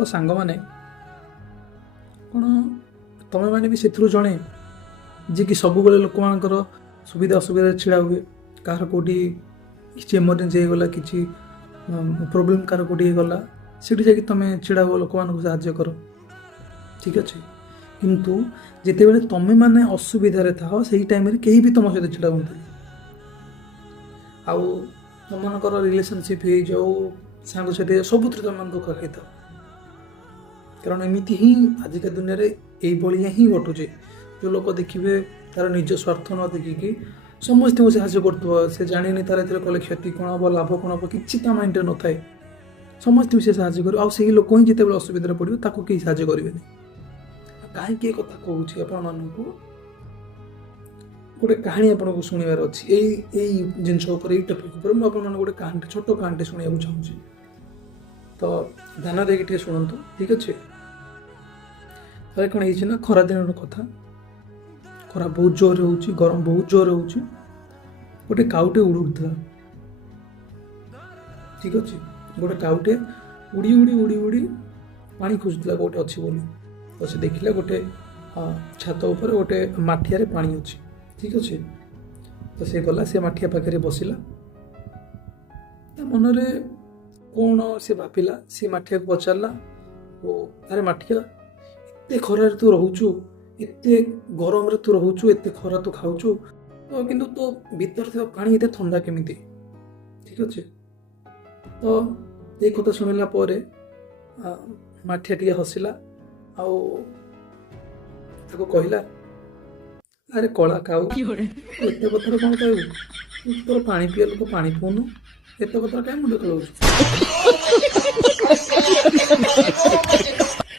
तो सांग मैंने कौन तुम्हें मैंने भी से जड़े जी कि सब बेले लोक मानकर सुविधा असुविधा छिड़ा हुए कह कौटी किसी एमरजेन्सी होगला कि प्रोब्लेम कार कौटी गला से जाकि तुम छिड़ा हुआ लोक मान साहाଯ୍य कर ठीक अच्छे किंतु जिते बड़े तुम्हें मैंने असुविधा था से टाइम कहीं भी तुम सहित छिड़ा हूँ आउ तुम मनकर रिलेशनशिप हो जाओ सांग साथी सब तुम मन दुख खाई कारण एमती ही आजिका दुनिया ये ही घटुचे जो लोक देखिए तार निज स्वार्थ न देखिकी समस्त को साहय कर से जानी तार कले क्षति कौन हम लाभ कौन हम कि माइंड न थाए समस्त से साहय कर आई लोक ही जिते असुविधा पड़ो ताको कहीं साहय करेंगे कहीं कथा कहूँ आपण गोटे कहानी आपको शुणवार अच्छी यही जिनस यही टपिक मुझे गोटे कहानी छोट कहानी शुणा चाहूँगी तो ध्यान देके शुणु ठीक अच्छे थे कौन है खरा दिन कथा खरा बहुत जोर हो गरम बहुत जोर हो गोटे काउटे उड़ूला ठीक अच्छे गोटे काउटे उड़ी उड़ी उड़ी उड़ी पानी खोजुला गोटे अच्छी बोली तो से देखला गोटे छात उपर गोटे माठिया पानी अच्छी ठीक अच्छे तो से गला से माठिया पाखे बसिला मनरे कौन से भाविला सी माठिया को पचारा अरे माठिया एत खरार तू रोचु एत गरम रे तू रोचु एत खरा तू खाऊचु तो किंतु तो भीतर थी पानी एत ठंडा केमिति ठीक अच्छे तो ये कथा शुणिला माठिया टी हसिला आको कहला अरे कला खाऊ एत कथर कौन कहू तोर पानी पिया लोक पानी पीऊनु एत कथा कहीं मुंड खेल